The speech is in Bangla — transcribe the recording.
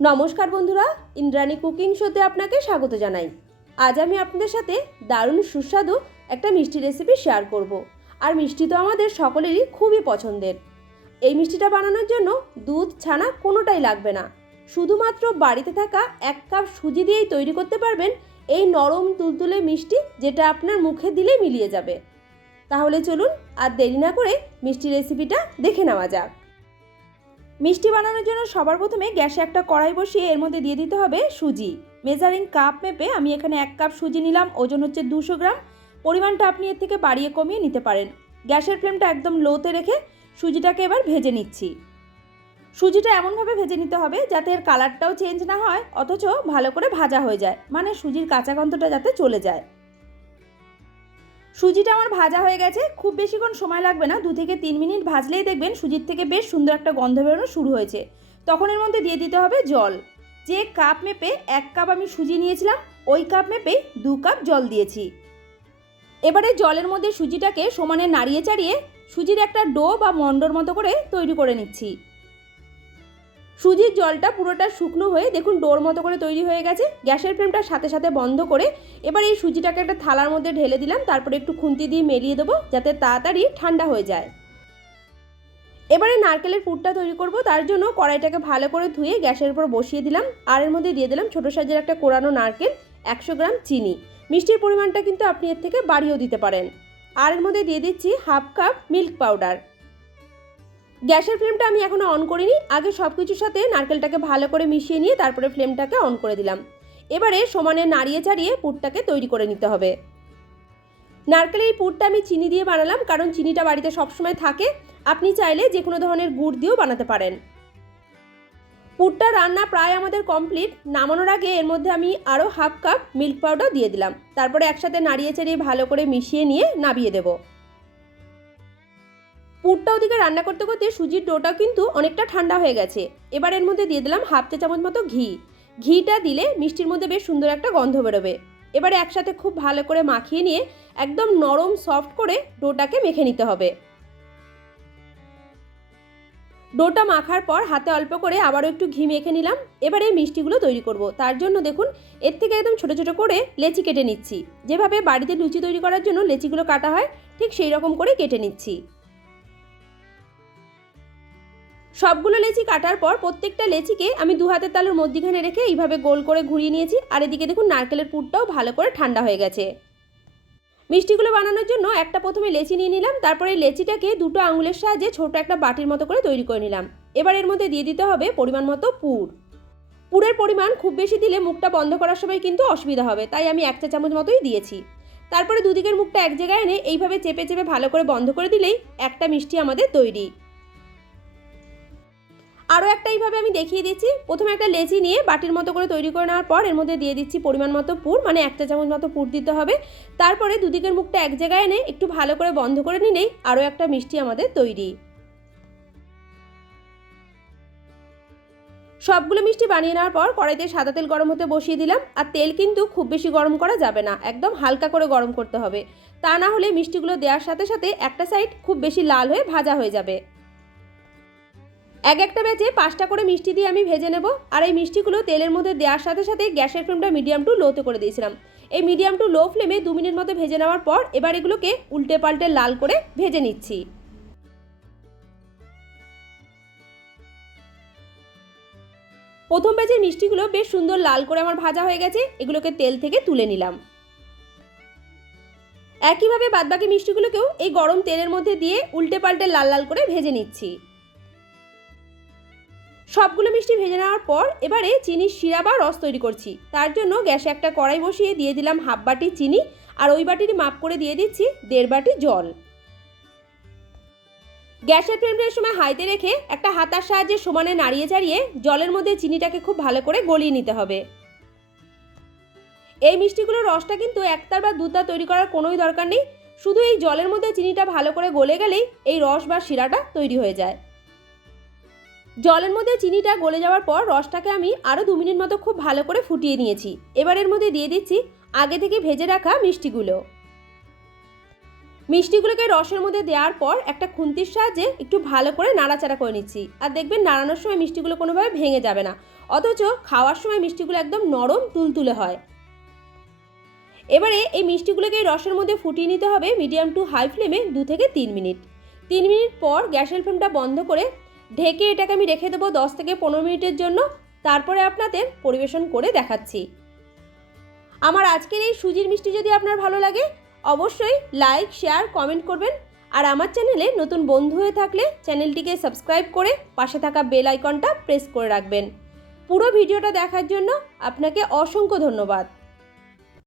নমস্কার বন্ধুরা, ইন্দ্রাণী কুকিং শোতে আপনাকে স্বাগত জানাই। আজ আমি আপনাদের সাথে দারুণ সুস্বাদু একটা মিষ্টি রেসিপি শেয়ার করব। আর মিষ্টি তো আমাদের সকলেরই খুবই পছন্দের। এই মিষ্টিটা বানানোর জন্য দুধ, ছানা কোনোটাই লাগবে না। শুধুমাত্র বাড়িতে থাকা এক কাপ সুজি দিয়েই তৈরি করতে পারবেন এই নরম তুলতুলে মিষ্টি যেটা আপনার মুখে দিলেই মিলিয়ে যাবে। তাহলে চলুন আর দেরি না করে মিষ্টি রেসিপিটা দেখে নেওয়া যাক। মিষ্টি বানানোর জন্য সবার প্রথমে গ্যাসে একটা কড়াই বসিয়ে এর মধ্যে দিয়ে দিতে হবে সুজি। মেজারিং কাপ মেপে আমি এখানে এক কাপ সুজি নিলাম, ওজন হচ্ছে দুশো গ্রাম। পরিমাণটা আপনি এর থেকে বাড়িয়ে কমিয়ে নিতে পারেন। গ্যাসের ফ্লেমটা একদম লোতে রেখে সুজিটাকে এবার ভেজে নিচ্ছি। সুজিটা এমনভাবে ভেজে নিতে হবে যাতে এর কালারটাও চেঞ্জ না হয়, অথচ ভালো করে ভাজা হয়ে যায়। মানে সুজির কাঁচা গন্ধটা যাতে চলে যায়। সুজিটা আমার ভাজা হয়ে গেছে। খুব বেশিক্ষণ সময় লাগবে না, দু থেকে তিন মিনিট ভাজলেই দেখবেন সুজির থেকে বেশ সুন্দর একটা গন্ধ বেরোনো শুরু হয়েছে। তখন এর মধ্যে দিয়ে দিতে হবে জল। যে কাপ মেপে এক কাপ আমি সুজি নিয়েছিলাম, ওই কাপ মেপে দু কাপ জল দিয়েছি। এবারে জলের মধ্যে সুজিটাকে সমানে নাড়িয়ে চাড়িয়ে সুজির একটা ডো বা মন্ডর মতো করে তৈরি করে নিচ্ছি। সুজির জলটা পুরোটা শুকনো হয়ে দেখুন ডোর মতো করে তৈরি হয়ে গেছে। গ্যাসের ফ্লেমটা সাথে সাথে বন্ধ করে এবার এই সুজিটাকে একটা থালার মধ্যে ঢেলে দিলাম, তারপরে একটু খুন্তি দিয়ে মেলিয়ে দেবো যাতে তাড়াতাড়ি ঠান্ডা হয়ে যায়। এবারে নারকেলের পুরটা তৈরি করব, তার জন্য কড়াইটাকে ভালো করে ধুয়ে গ্যাসের উপর বসিয়ে দিলাম। আর এর মধ্যে দিয়ে দিলাম ছোটো সাইজের একটা কোরানো নারকেল, একশো গ্রাম চিনি। মিষ্টির পরিমাণটা কিন্তু আপনি এর থেকে বাড়িয়েও দিতে পারেন। আর এর মধ্যে দিয়ে দিচ্ছি হাফ কাপ মিল্ক পাউডার। গ্যাসের ফ্লেমটা আমি এখনও অন করিনি। আগে সব কিছুর সাথে নারকেলটাকে ভালো করে মিশিয়ে নিয়ে তারপরে ফ্লেমটাকে অন করে দিলাম। এবারে সমানে নাড়িয়ে চাড়িয়ে পুরটাকে তৈরি করে নিতে হবে। নারকেলের এই পুরটা আমি চিনি দিয়ে বানালাম, কারণ চিনিটা বাড়িতে সবসময় থাকে। আপনি চাইলে যে কোনো ধরনের গুড় দিয়েও বানাতে পারেন। পুরটা রান্না প্রায় আমাদের কমপ্লিট নামানোর আগে এর মধ্যে আমি আরও হাফ কাপ মিল্ক পাউডার দিয়ে দিলাম। তারপরে একসাথে নাড়িয়ে চাড়িয়ে ভালো করে মিশিয়ে নিয়ে নাবিয়ে দেবো। পুরটা ওদিকে রান্না করতে করতে সুজির ডোটা কিন্তু অনেকটা ঠান্ডা হয়ে গেছে। এবার এর মধ্যে দিয়ে দিলাম হাফ চা চামচ মতো ঘি। ঘিটা দিলে মিষ্টির মধ্যে বেশ সুন্দর একটা গন্ধ বেরোবে। এবারে একসাথে খুব ভালো করে মাখিয়ে নিয়ে একদম নরম সফট করে ডোটাকে মেখে নিতে হবে। ডোটা মাখার পর হাতে অল্প করে আবারও একটু ঘি মেখে নিলাম। এবারে মিষ্টিগুলো তৈরি করব। তার জন্য দেখুন, এর থেকে একদম ছোটো ছোটো করে লেচি কেটে নিচ্ছি। যেভাবে বাড়িতে লুচি তৈরি করার জন্য লেচিগুলো কাটা হয়, ঠিক সেই রকম করে কেটে নিচ্ছি। সবগুলো লেচি কাটার পর প্রত্যেকটা লেচিকে আমি দু হাতের তালুর মধ্যিখানে রেখে এইভাবে গোল করে ঘুরিয়ে নিয়েছি। আর এদিকে দেখুন, নারকেলের পুরটাও ভালো করে ঠান্ডা হয়ে গেছে। মিষ্টিগুলো বানানোর জন্য একটা প্রথমে লেচি নিয়ে নিলাম, তারপরে লেচিটাকে দুটো আঙুলের সাহায্যে ছোট একটা বাটির মতো করে তৈরি করে নিলাম। এবার এর মধ্যে দিয়ে দিতে হবে পরিমাণ মতো পুর। পুরের পরিমাণ খুব বেশি দিলে মুখটা বন্ধ করার সময় কিন্তু অসুবিধা হবে, তাই আমি এক চা চামচ মতোই দিয়েছি। তারপরে দুদিকের মুখটা এক জায়গায় এনে এইভাবে চেপে চেপে ভালো করে বন্ধ করে দিলেই একটা মিষ্টি আমাদের তৈরি। আরও একটা এইভাবে আমি দেখিয়ে দিচ্ছি। প্রথমে একটা লেচি নিয়ে বাটির মতো করে তৈরি করে নেওয়ার পর এর মধ্যে দিয়ে দিচ্ছি পরিমাণ মতো পুর মানে একটা চামচ মতো পুর দিতে হবে। তারপরে দুদিকের মুখটা এক জায়গায় এনে একটু ভালো করে বন্ধ করে নিলেই আরও একটা মিষ্টি আমাদের তৈরি। সবগুলো মিষ্টি বানিয়ে নেওয়ার পর কড়াইতে সাদা তেল গরম হতে বসিয়ে দিলাম। আর তেল কিন্তু খুব বেশি গরম করা যাবে না, একদম হালকা করে গরম করতে হবে। তা না হলে মিষ্টিগুলো দেওয়ার সাথে সাথে একটা সাইড খুব বেশি লাল হয়ে ভাজা হয়ে যাবে। এক একটা ব্যাচে পাঁচটা করে মিষ্টি দিয়ে আমি ভেজে নেব। আর এই মিষ্টিগুলো তেলের মধ্যে দেওয়ার সাথে সাথে গ্যাসের ফ্লেমটা মিডিয়াম টু লোতে করে দিয়েছিলাম। এই মিডিয়াম টু লো ফ্লেমে দু মিনিট মতো ভেজে নেওয়ার পর এবার এগুলোকে উল্টে পাল্টে লাল করে ভেজে নিচ্ছি। প্রথম ব্যাচের মিষ্টিগুলো বেশ সুন্দর লাল করে আমার ভাজা হয়ে গেছে। এগুলোকে তেল থেকে তুলে নিলাম। একইভাবে বাদবাকি মিষ্টিগুলোকেও এই গরম তেলের মধ্যে দিয়ে উল্টে পাল্টে লাল লাল করে ভেজে নিচ্ছি। সবগুলো মিষ্টি ভেজে নেওয়ার পর এবারে চিনির শিরা বা রস তৈরি করছি। তার জন্য গ্যাসে একটা কড়াই বসিয়ে দিয়ে দিলাম হাফ বাটি চিনি আর ওই বাটির মাপ করে দিয়ে দিচ্ছি দেড় বাটি জল। গ্যাসের ফ্লেমটার সময় হাইতে রেখে একটা হাতার সাহায্যে সমানে নাড়িয়ে চাড়িয়ে জলের মধ্যে চিনিটাকে খুব ভালো করে গলিয়ে নিতে হবে। এই মিষ্টিগুলোর রসটা কিন্তু একতার বা দুতার তৈরি করার কোনোই দরকার নেই। শুধু এই জলের মধ্যে চিনিটা ভালো করে গলে গেলেই এই রস বা শিরাটা তৈরি হয়ে যায়। জলের মধ্যে চিনিটা গলে যাওয়ার পর রসটাকে আমি আরও দু মিনিট মতো খুব ভালো করে ফুটিয়ে নিয়েছি। এবার এর মধ্যে দিয়ে দিচ্ছি আগে থেকে ভেজে রাখা মিষ্টিগুলো। মিষ্টিগুলোকে রসের মধ্যে দেওয়ার পর একটা খুন্তির সাহায্যে একটু ভালো করে নাড়াচাড়া করে নিচ্ছি। আর দেখবেন নাড়ানোর সময় মিষ্টিগুলো কোনোভাবে ভেঙে যাবে না। অথচ খাওয়ার সময় মিষ্টিগুলো একদম নরম তুলতুলে হয়। এবারে এই মিষ্টিগুলোকে রসের মধ্যে ফুটিয়ে নিতে হবে মিডিয়াম টু হাই ফ্লেমে দু থেকে তিন মিনিট। তিন মিনিট পর গ্যাসের ফ্লেমটা বন্ধ করে ঢেকে এটাকে আমি রেখে দেবো দশ থেকে পনেরো মিনিটের জন্য। তারপরে আপনাদের পরিবেশন করে দেখাচ্ছি। আমার আজকের এই সুজির মিষ্টি যদি আপনার ভালো লাগে, অবশ্যই লাইক, শেয়ার, কমেন্ট করবেন। আর আমার চ্যানেলে নতুন বন্ধু হয়ে থাকলে চ্যানেলটিকে সাবস্ক্রাইব করে পাশে থাকা বেল আইকনটা প্রেস করে রাখবেন। পুরো ভিডিওটা দেখার জন্য আপনাকে অসংখ্য ধন্যবাদ।